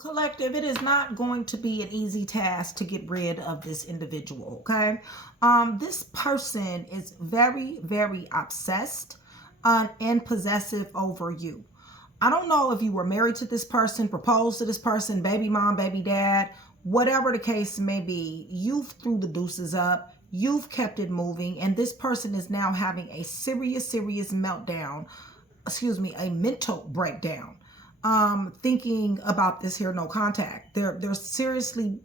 Collective, it is not going to be an easy task to get rid of this individual, okay? This person is very, very obsessed and possessive over you. I don't know if you were married to this person, proposed to this person, baby mom, baby dad, whatever the case may be, you've threw the deuces up, you've kept it moving, and this person is now having a serious meltdown, a mental breakdown, thinking about this here no contact. They're seriously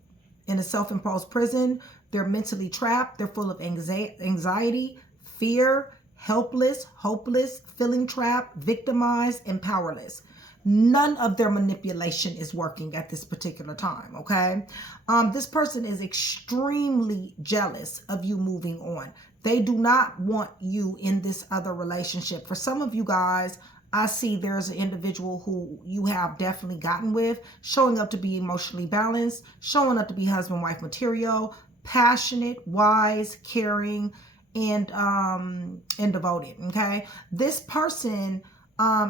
in a self-imposed prison. They're mentally trapped. They're full of anxiety, fear, helpless, hopeless, feeling trapped, victimized, and powerless. None of their manipulation is working at this particular time, okay? This person is extremely jealous of you moving on. They do not want you in this other relationship. For some of you guys, I see there's an individual who you have definitely gotten with, showing up to be emotionally balanced, showing up to be husband-wife material, passionate, wise, caring, and devoted, okay? This person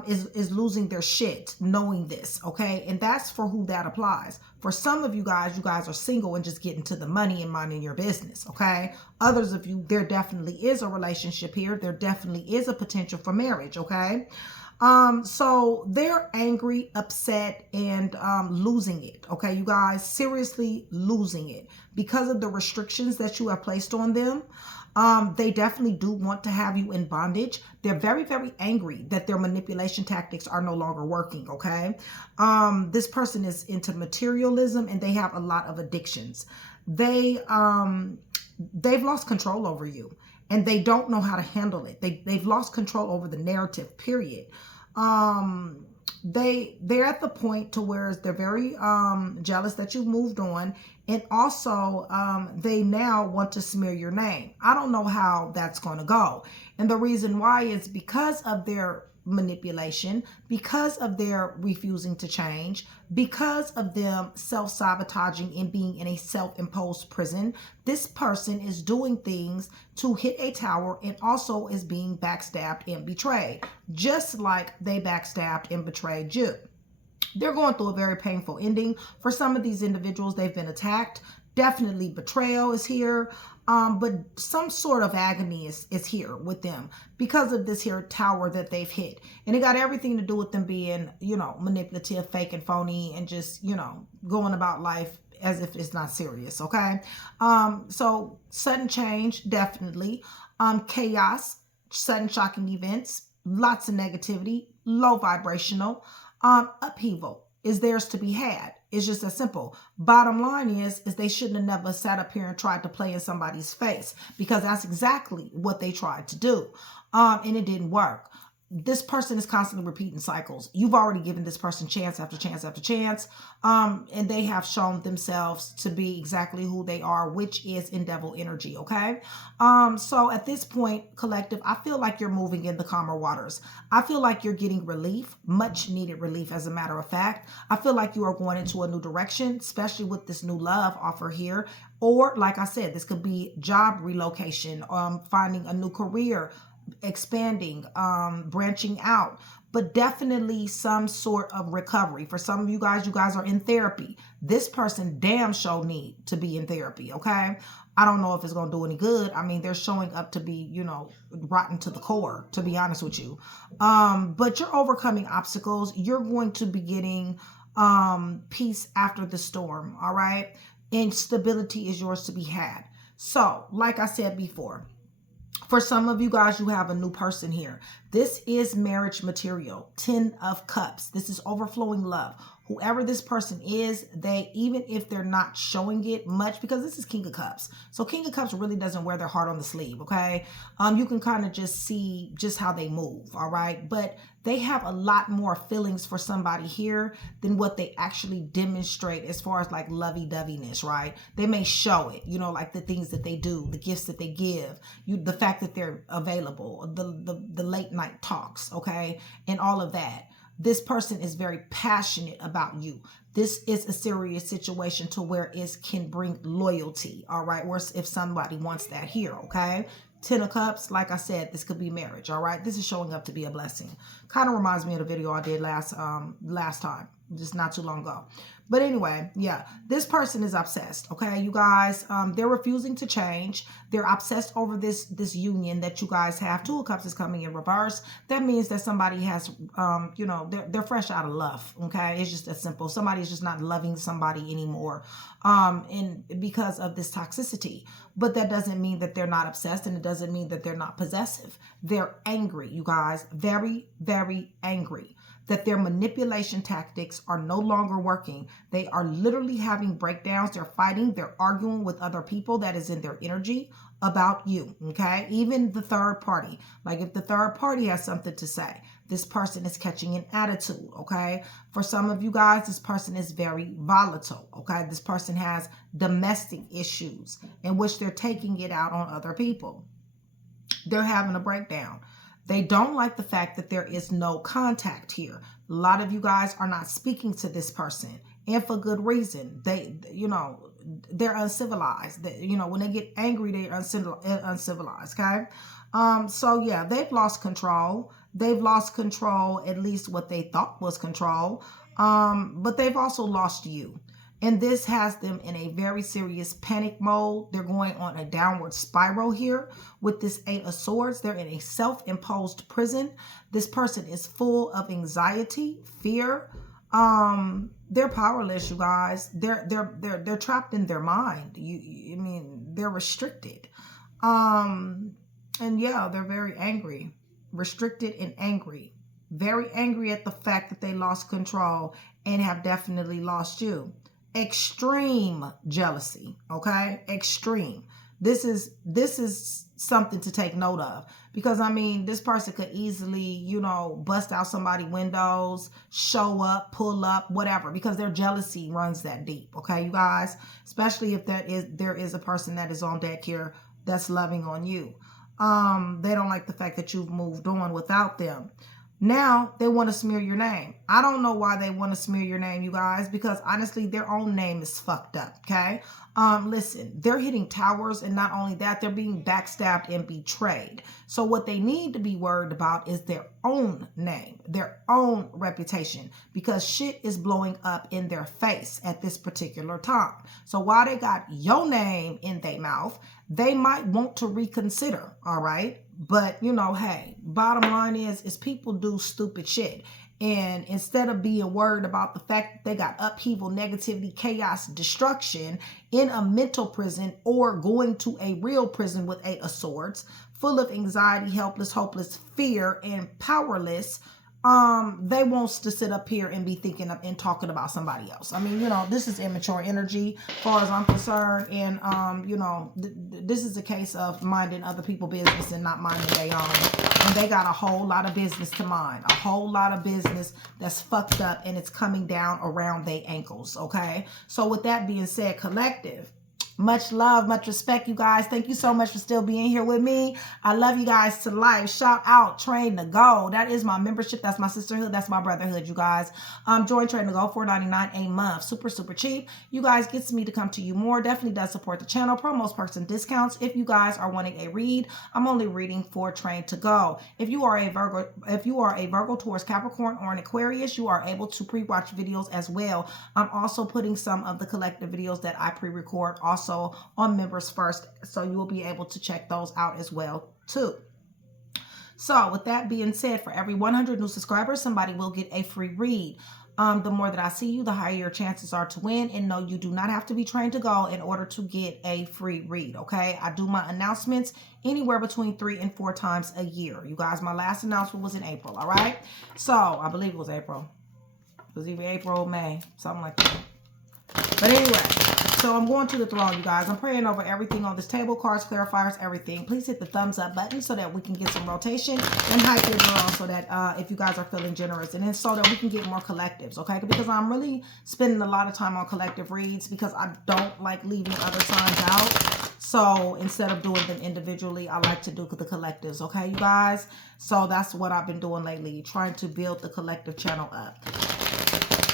is losing their shit knowing this, okay? And that's for who that applies. For some of you guys are single and just getting to the money and minding your business, okay? Others of you, there definitely is a relationship here. There definitely is a potential for marriage, okay? So they're angry, upset, and losing it, okay? You guys, seriously losing it because of the restrictions that you have placed on them. They definitely do want to have you in bondage. They're very, very angry that their manipulation tactics are no longer working, okay? This person is into materialism and they have a lot of addictions. They've lost control over you and they don't know how to handle it. They've lost control over the narrative, period. They're at the point to where they're very jealous that you've moved on, and also they now want to smear your name. I don't know how that's going to go, and the reason why is because of their manipulation, because of their refusing to change, because of them self-sabotaging and being in a self-imposed prison. This person is doing things to hit a tower and also is being backstabbed and betrayed, just like they backstabbed and betrayed you. They're going through a very painful ending. For some of these individuals, they've been attacked. Definitely betrayal is here. But some sort of agony is here with them because of this here tower that they've hit. And it got everything to do with them being, manipulative, fake and phony, and just, going about life as if it's not serious, okay? So sudden change, definitely. Chaos, sudden shocking events, lots of negativity, low vibrational. Upheaval is theirs to be had. It's just as simple. Bottom line is they shouldn't have never sat up here and tried to play in somebody's face, because that's exactly what they tried to do. And it didn't work. This person is constantly repeating cycles. You've already given this person chance after chance after chance. And they have shown themselves to be exactly who they are, which is in devil energy, okay? So at this point, collective, I feel like you're moving in the calmer waters. I feel like you're getting relief, much needed relief, as a matter of fact. I feel like you are going into a new direction, especially with this new love offer here. Or, like I said, this could be job relocation, finding a new career, expanding, branching out, but definitely some sort of recovery. For some of you guys are in therapy. This person damn sure need to be in therapy, okay? I don't know if it's going to do any good. I mean, they're showing up to be, rotten to the core, to be honest with you. But you're overcoming obstacles. You're going to be getting peace after the storm, all right? And stability is yours to be had. So, like I said before, for some of you guys, you have a new person here. This is marriage material, 10 of Cups. This is overflowing love. Whoever this person is, they, even if they're not showing it much, because this is King of Cups. So King of Cups really doesn't wear their heart on the sleeve, okay? You can kind of just see just how they move, all right? But they have a lot more feelings for somebody here than what they actually demonstrate as far as like lovey-doveyness, right? They may show it, like the things that they do, the gifts that they give, the fact that they're available, the late night talks, okay? And all of that. This person is very passionate about you. This is a serious situation to where it can bring loyalty, all right? Or if somebody wants that here, okay? 10 of Cups, like I said, this could be marriage, all right? This is showing up to be a blessing. Kind of reminds me of the video I did last time. just not too long ago. But anyway, yeah, this person is obsessed, okay, you guys. They're refusing to change. They're obsessed over this union that you guys have. Two of Cups is coming in reverse. That means that somebody has, you know, they're fresh out of love, okay? It's just that simple. Somebody's just not loving somebody anymore, and because of this toxicity. But that doesn't mean that they're not obsessed, and it doesn't mean that they're not possessive. They're angry, you guys, very, very angry. That their manipulation tactics are no longer working. They are literally having breakdowns. They're fighting. They're arguing with other people that is in their energy about you, okay? Even the third party. Like if the third party has something to say, this person is catching an attitude, okay? For some of you guys, this person is very volatile, okay? This person has domestic issues in which they're taking it out on other people. They're having a breakdown. They don't like the fact that there is no contact here. A lot of you guys are not speaking to this person, and for good reason. They, you know, they're uncivilized. You know, when they get angry, they're uncivilized, okay? So yeah, they've lost control. They've lost control, at least what they thought was control. But they've also lost you. And this has them in a very serious panic mode. They're going on a downward spiral here with this Eight of Swords. They're in a self-imposed prison. This person is full of anxiety, fear. They're powerless, you guys. They're trapped in their mind. I mean, they're restricted. And yeah, they're very angry, restricted and angry. Very angry at the fact that they lost control and have definitely lost you. Extreme jealousy, okay? Extreme. This is something to take note of, because I mean, this person could easily, you know, bust out somebody's windows, show up, pull up, whatever, because their jealousy runs that deep, okay, you guys? Especially if there is a person that is on deck here that's loving on you. They don't like the fact that you've moved on without them. Now they want to smear your name. I don't know why they want to smear your name, you guys, because honestly, their own name is fucked up, okay? Listen, they're hitting towers, and not only that, they're being backstabbed and betrayed. So what they need to be worried about is their own name, their own reputation, because shit is blowing up in their face at this particular time. So while they got your name in their mouth, they might want to reconsider, all right? But, you know, hey, bottom line is people do stupid shit. And instead of being worried about the fact that they got upheaval, negativity, chaos, destruction in a mental prison, or going to a real prison with Eight of Swords, full of anxiety, helpless, hopeless, fear, and powerless, they wants to sit up here and be thinking of and talking about somebody else. I mean, you know, this is immature energy as far as I'm concerned. And, you know, this is a case of minding other people's business and not minding their own. And they got a whole lot of business to mind, a whole lot of business that's fucked up, and it's coming down around their ankles, okay? So with that being said, collective, much love, much respect, you guys. Thank you so much for still being here with me. I love you guys to life. Shout out Train to Go. That is my membership. That's my sisterhood. That's my brotherhood, you guys. Join Train to Go, $4.99 a month. Super, super cheap. You guys, gets me to come to you more. Definitely does support the channel. Promos, perks, and discounts. If you guys are wanting a read, I'm only reading for Train to Go. If you are a Virgo, Taurus, Capricorn, or an Aquarius, you are able to pre-watch videos as well. I'm also putting some of the collective videos that I pre-record also on members first, so you will be able to check those out as well too. So with that being said, for every 100 new subscribers, somebody will get a free read. The more that I see you, the higher your chances are to win. And no, you do not have to be trained to go in order to get a free read, okay? I do my announcements anywhere between 3 and 4 times a year. You guys, my last announcement was in April, all right? So I believe it was April. It was either April or May, something like that. But anyway, so I'm going to the throne, you guys. I'm praying over everything on this table, cards, clarifiers, everything. Please hit the thumbs up button so that we can get some rotation, and hype your girl so that if you guys are feeling generous, and then so that we can get more collectives, okay? Because I'm really spending a lot of time on collective reads because I don't like leaving other signs out. So instead of doing them individually, I like to do the collectives, okay, you guys? So that's what I've been doing lately, trying to build the collective channel up.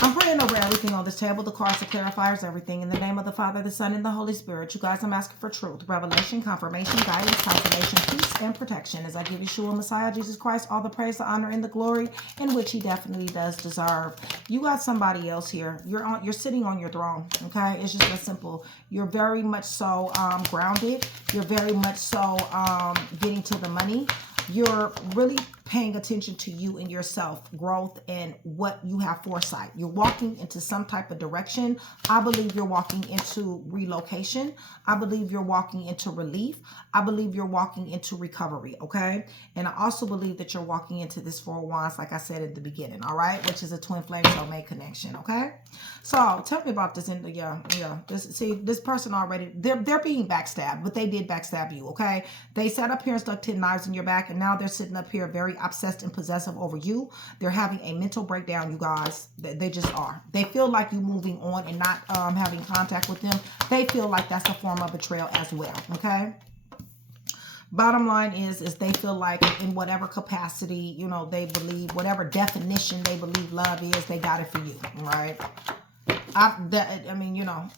I'm praying over everything on this table, the cards, the clarifiers, everything. In the name of the Father, the Son, and the Holy Spirit. You guys, I'm asking for truth, revelation, confirmation, guidance, consolation, peace, and protection. As I give Yeshua, Messiah, Jesus Christ, all the praise, the honor, and the glory in which he definitely does deserve. You got somebody else here. You're sitting on your throne, okay? It's just that simple. You're very much so grounded. You're very much so getting to the money. You're really paying attention to you and yourself, growth, and what you have foresight. You're walking into some type of direction. I believe you're walking into relocation. I believe you're walking into relief. I believe you're walking into recovery, okay? And I also believe that you're walking into this Four of Wands, like I said at the beginning, all right? Which is a twin flame soulmate connection, okay? So tell me about this. This person already, they're being backstabbed, but they did backstab you, okay? They sat up here and stuck 10 knives in your back, and now they're sitting up here very obsessed and possessive over you. They're having a mental breakdown, you guys. They just are. They feel like you moving on and not having contact with them. They feel like that's a form of betrayal as well, okay? Bottom line is they feel like in whatever capacity, you know, they believe, whatever definition they believe love is, they got it for you, right? I mean, you know,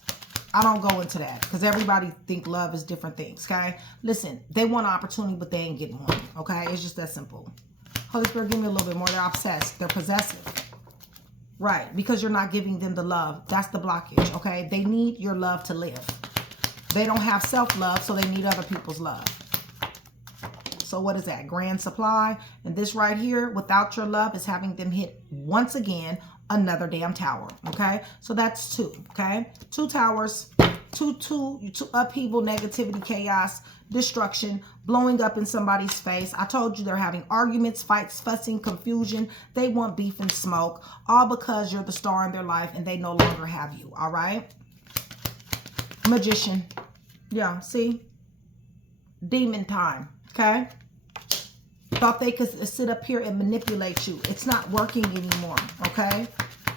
I don't go into that because everybody think love is different things, okay? Listen, they want an opportunity, but they ain't getting one, okay? It's just that simple. Holy Spirit, give me a little bit more. They're obsessed. They're possessive. Right, because you're not giving them the love. That's the blockage, okay? They need your love to live. They don't have self-love, so they need other people's love. So what is that? Grand supply. And this right here, without your love, is having them hit once again another damn tower, okay? So that's 2, okay? 2 towers, two upheaval, negativity, chaos, destruction, blowing up in somebody's face. I told you they're having arguments, fights, fussing, confusion. They want beef and smoke, all because you're the star in their life and they no longer have you, all right? Magician. Yeah, see? Demon time, okay? Thought they could sit up here and manipulate you. It's not working anymore, okay?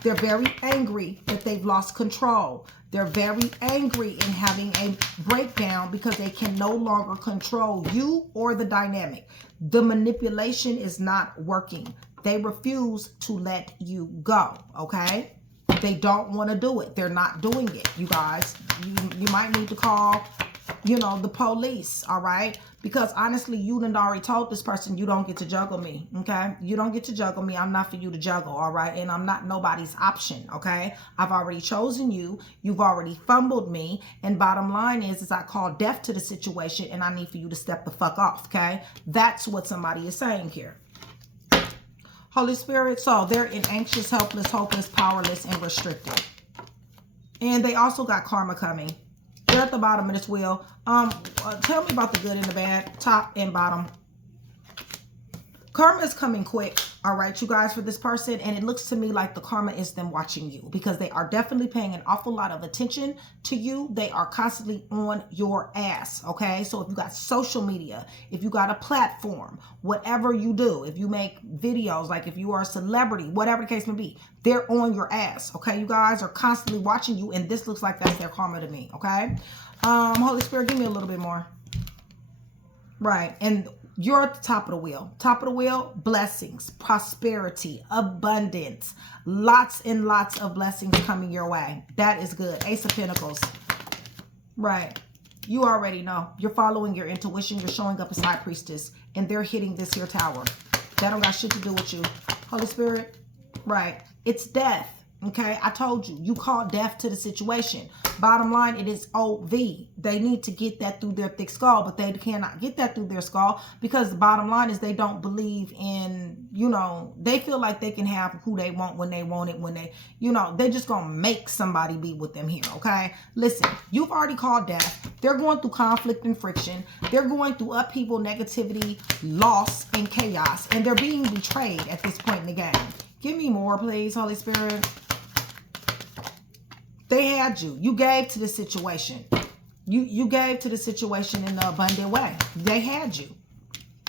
They're very angry that they've lost control. They're very angry in having a breakdown because they can no longer control you or the dynamic. The manipulation is not working. They refuse to let you go, okay? They don't want to do it. They're not doing it, you guys. You might need to call, you know, the police, all right? Because honestly, you done already told this person you don't get to juggle me, okay? You don't get to juggle me. I'm not for you to juggle, all right? And I'm not nobody's option, okay? I've already chosen you. You've already fumbled me. And bottom line is I call death to the situation and I need for you to step the fuck off, okay? That's what somebody is saying here. Holy Spirit, so they're in anxious, helpless, hopeless, powerless, and restricted. And they also got karma coming. They're at the bottom of this wheel. Tell me about the good and the bad, top and bottom. Karma is coming quick, all right, you guys, for this person. And it looks to me like the karma is them watching you because they are definitely paying an awful lot of attention to you. They are constantly on your ass, okay? So if you got social media, if you got a platform, whatever you do, if you make videos, like if you are a celebrity, whatever the case may be, they're on your ass, okay? You guys are constantly watching you, and this looks like that's their karma to me, okay? Holy Spirit, give me a little bit more. Right, and you're at the top of the wheel. Top of the wheel, blessings, prosperity, abundance, lots and lots of blessings coming your way. That is good. Ace of Pentacles. Right. You already know. You're following your intuition. You're showing up as High Priestess, and they're hitting this here tower. That don't got shit to do with you. Holy Spirit. Right. It's death. Okay, I told you. You called death to the situation. Bottom line, it is OV. They need to get that through their thick skull, but they cannot get that through their skull because the bottom line is they don't believe in, you know, they feel like they can have who they want when they want it, when they, you know, they're just going to make somebody be with them here, okay? Listen, you've already called death. They're going through conflict and friction. They're going through upheaval, negativity, loss, and chaos, and they're being betrayed at this point in the game. Give me more, please, Holy Spirit. They had you. You gave to the situation. You gave to the situation in an abundant way. They had you.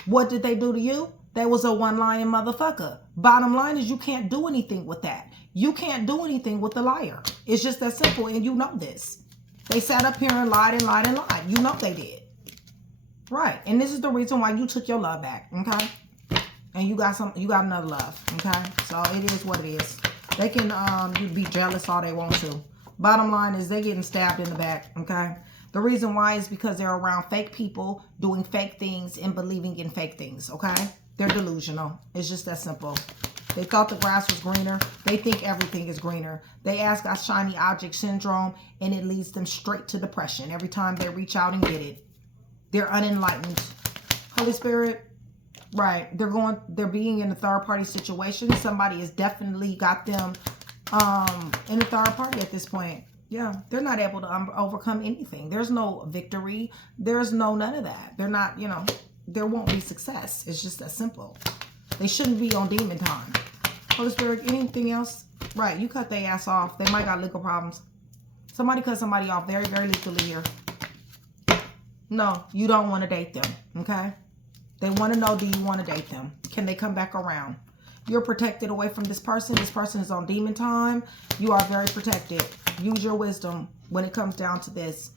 What did they do to you? They was a one-lying motherfucker. Bottom line is you can't do anything with that. You can't do anything with a liar. It's just that simple, and you know this. They sat up here and lied and lied and lied. You know they did. Right. And this is the reason why you took your love back, okay? And you got another love, okay? So it is what it is. They can be jealous all they want to. Bottom line is they're getting stabbed in the back, okay? The reason why is because they're around fake people doing fake things and believing in fake things, okay? They're delusional. It's just that simple. They thought the grass was greener. They think everything is greener. They ask got shiny object syndrome, and it leads them straight to depression every time they reach out and get it. They're unenlightened. Holy Spirit, right. They're being in a third party situation. Somebody has definitely got them in a third party at this point. Yeah, they're not able to overcome anything. There's no victory. There's no none of that. They're not, you know, there won't be success. It's just that simple. They shouldn't be on demon time. Holy Spirit, anything else? Right, you cut their ass off. They might got legal problems. Somebody cut somebody off very, very legally here. No, you don't want to date them, okay? They want to know, do you want to date them? Can they come back around? You're protected away from this person. This person is on demon time. You are very protected. Use your wisdom when it comes down to this.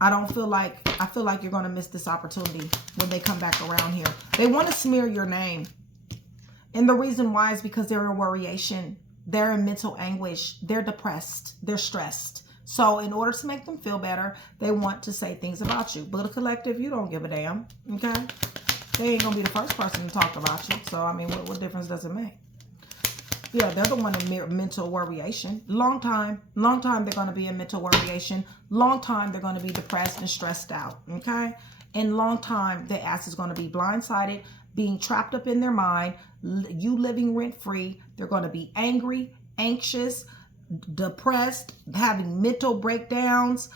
I feel like you're going to miss this opportunity when they come back around here. They want to smear your name. And the reason why is because they're in worryation. They're in mental anguish. They're depressed. They're stressed. So in order to make them feel better, they want to say things about you. But the collective, you don't give a damn. Okay? They ain't going to be the first person to talk about you. So, I mean, what difference does it make? Yeah, they're the one in mental worryation. Long time they're going to be in mental worryation. Long time they're going to be depressed and stressed out. Okay? And long time their ass is going to be blindsided, being trapped up in their mind, you living rent-free. They're going to be angry, anxious, depressed, having mental breakdowns,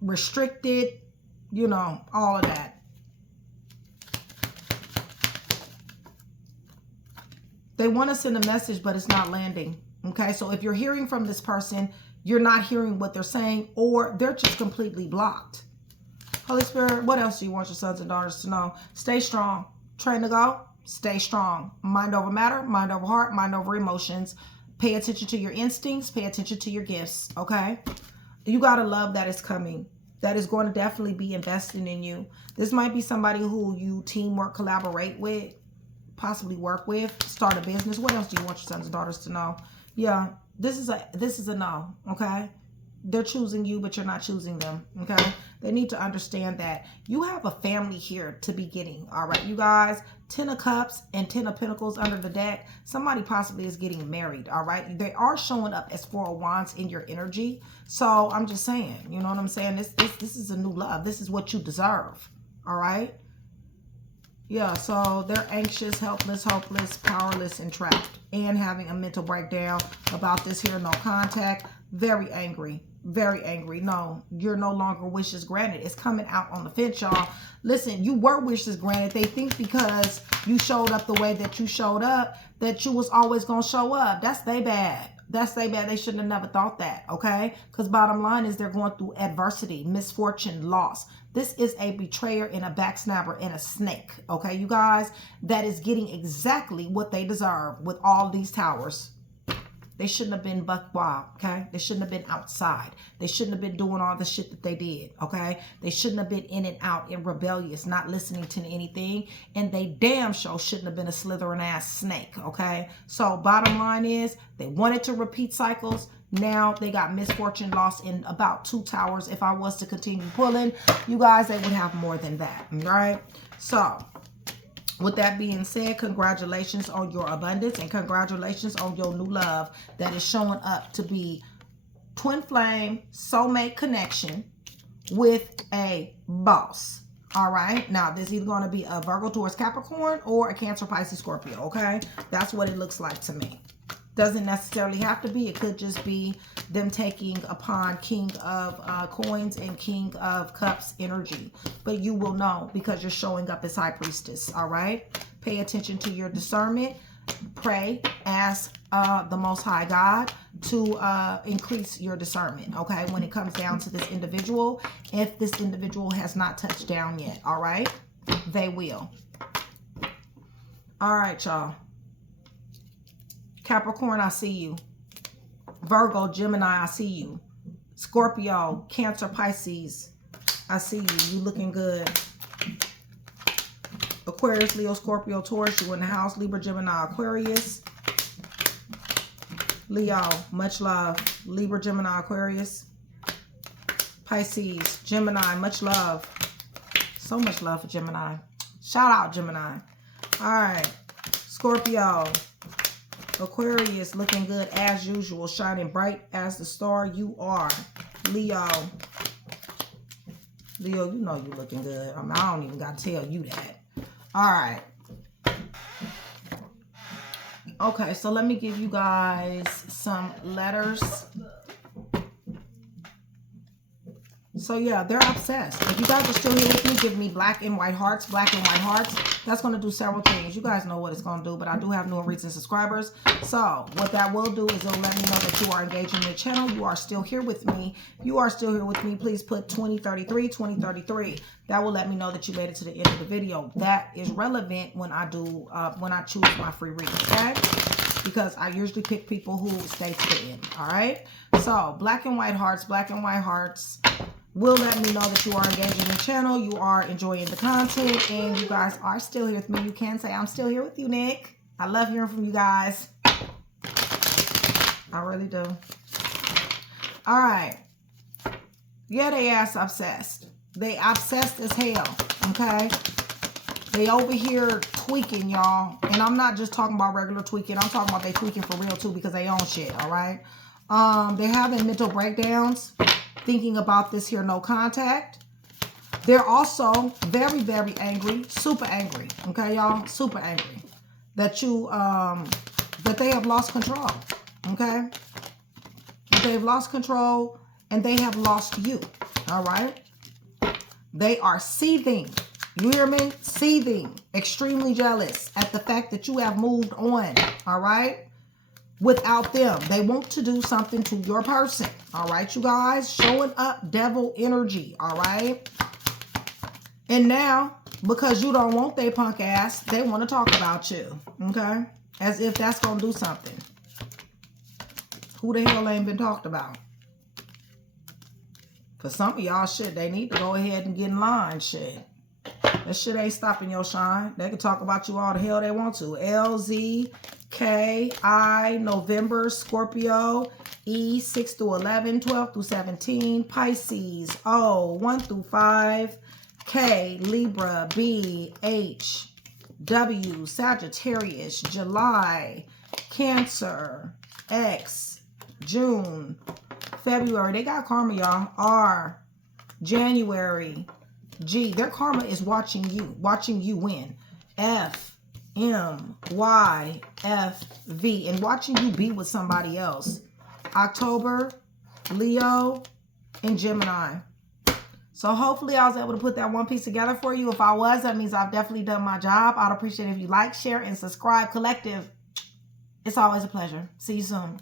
restricted, you know, all of that. They want to send a message, but it's not landing. Okay, so if you're hearing from this person, you're not hearing what they're saying, or they're just completely blocked. Holy Spirit, what else do you want your sons and daughters to know? Stay strong. Train to go. Stay strong. Mind over matter, mind over heart, mind over emotions. Pay attention to your instincts. Pay attention to your gifts. Okay? You got to love that is coming. That is going to definitely be investing in you. This might be somebody who you teamwork, collaborate with, possibly work with, start a business. What else do you want your sons and daughters to know? Yeah, this is a no, okay? They're choosing you, but you're not choosing them, okay? They need to understand that you have a family here to be getting, all right, you guys? 10 of Cups and 10 of Pentacles under the deck. Somebody possibly is getting married, all right? They are showing up as 4 of Wands in your energy. So I'm just saying, you know what I'm saying? This is a new love. This is what you deserve, all right? Yeah, so they're anxious, helpless, hopeless, powerless, and trapped, and having a mental breakdown about this here no contact. Very angry. Very angry. No, you're no longer wishes granted. It's coming out on the fence, y'all. Listen, you were wishes granted. They think because you showed up the way that you showed up, that you was always going to show up. That's they bad. That's they bad. They shouldn't have never thought that, okay? Because bottom line is they're going through adversity, misfortune, loss. This is a betrayer and a backsnapper and a snake, okay, you guys? That is getting exactly what they deserve with all these towers. They shouldn't have been buck wild, okay? They shouldn't have been outside. They shouldn't have been doing all the shit that they did, okay? They shouldn't have been in and out and rebellious, not listening to anything. And they damn sure shouldn't have been a slithering ass snake, okay? So bottom line is they wanted to repeat cycles. Now they got misfortune, loss in about 2 towers. If I was to continue pulling, you guys, they would have more than that, all right? So with that being said, congratulations on your abundance and congratulations on your new love that is showing up to be twin flame, soulmate connection with a boss. All right. Now, this is either going to be a Virgo, Taurus, Capricorn or a Cancer, Pisces, Scorpio. Okay. That's what it looks like to me. Doesn't necessarily have to be. It could just be them taking upon King of Coins and King of Cups energy. But you will know because you're showing up as High Priestess. All right. Pay attention to your discernment. Pray. Ask the Most High God to increase your discernment. Okay. When it comes down to this individual, if this individual has not touched down yet. All right. They will. All right, y'all. Capricorn, I see you. Virgo, Gemini, I see you. Scorpio, Cancer, Pisces, I see you. You looking good. Aquarius, Leo, Scorpio, Taurus, you in the house. Libra, Gemini, Aquarius. Leo, much love. Libra, Gemini, Aquarius. Pisces, Gemini, much love. So much love for Gemini. Shout out, Gemini. All right. Scorpio. Aquarius, looking good as usual. Shining bright as the star you are. Leo. Leo, you know you looking good. I mean, I don't even got to tell you that. All right. Okay, so let me give you guys some letters. So yeah, they're obsessed. If you guys are still here with me, give me black and white hearts, black and white hearts. That's going to do several things. You guys know what it's going to do, but I do have new and recent subscribers. So what that will do is it'll let me know that you are engaged in the channel. You are still here with me. If you are still here with me, please put 2033, 2033. That will let me know that you made it to the end of the video. That is relevant when I do, when I choose my free reading, okay? Because I usually pick people who stay to the end, all right? So black and white hearts will let me know that you are engaged in the channel, you are enjoying the content, and you guys are still here with me. You can say, I'm still here with you, Nick. I love hearing from you guys. I really do. All right. Yeah, they ass obsessed. They obsessed as hell, okay? They over here tweaking, y'all. And I'm not just talking about regular tweaking. I'm talking about they tweaking for real, too, because they own shit, all right? They're having mental breakdowns, thinking about this here no contact. They're also very, very angry, super angry, okay, y'all? Super angry that you, that they have lost control, okay? They've lost control and they have lost you, all right? They are seething. You hear me? Seething. Extremely jealous at the fact that you have moved on, all right? Without them. They want to do something to your person, all right, you guys? Showing up devil energy, all right? And now, because you don't want their punk ass, they want to talk about you, okay? As if that's going to do something. Who the hell ain't been talked about? For some of y'all, shit, they need to go ahead and get in line, shit. That shit ain't stopping your shine. They can talk about you all the hell they want to. LZ, K, I, November, Scorpio, E, 6 through 11, 12 through 17, Pisces, O, 1 through 5, K, Libra, B, H, W, Sagittarius, July, Cancer, X, June, February. They got karma, y'all. R, January, G. Their karma is watching you win. F, M, Y, F, V, and watching you be with somebody else. October, Leo, and Gemini. So hopefully I was able to put that one piece together for you. If I was, that means I've definitely done my job. I'd appreciate it if you like, share, and subscribe. Collective, it's always a pleasure. See you soon.